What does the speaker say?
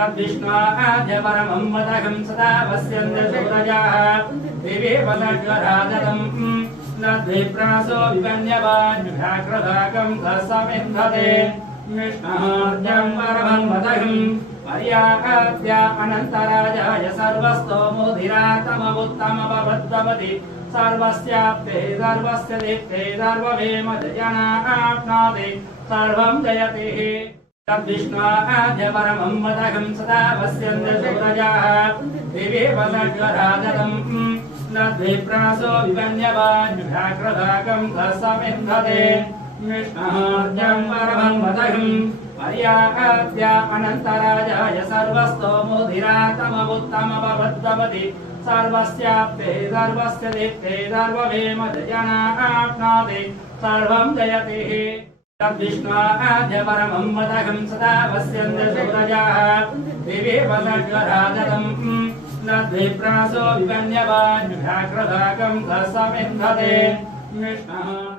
तद्विष्णुआद्यपरमं वदहं सदा वस्यन्ते सूरजाः दिवे वदज्वराजतम् नद्विप्रासो विवन्यवान्युघाग्रभागं तस्समिन्धते विष्णोर्जं परमं वदहं पर्याद्य अनन्तराजाय सर्वस्तोमुधिरातममुत्तमवृद्धवति सर्वस्याप्ते सर्वस्य दीप्ते सर्ववेमजनाप्नोति सर्वं जयति तद्विष्णुआद्यपरमं वदहं सदा वस्यन्ते सूरजाः दिवे वदज्वराजतम् नद्विप्रासो विवन्यवान्युघाग्रभागं तस्समिन्धते विष्णोर्जं परमं वदहं पर्याद्य अनन्तराजाय सर्वस्तोमुधिरातममुत्तमवृद्धवति सर्वस्याप्ते सर्वस्य दीप्ते सर्ववेमजनाप्नोति सर्वं जयति तद्विष्णुआद्यपरमं वदहं सदा वस्यन्ते सूरजाः दिवे वदज्वराजतम् नद्विप्रासो विवन्यवान्युघाग्रभागं तस्समिन्धते विष्णोः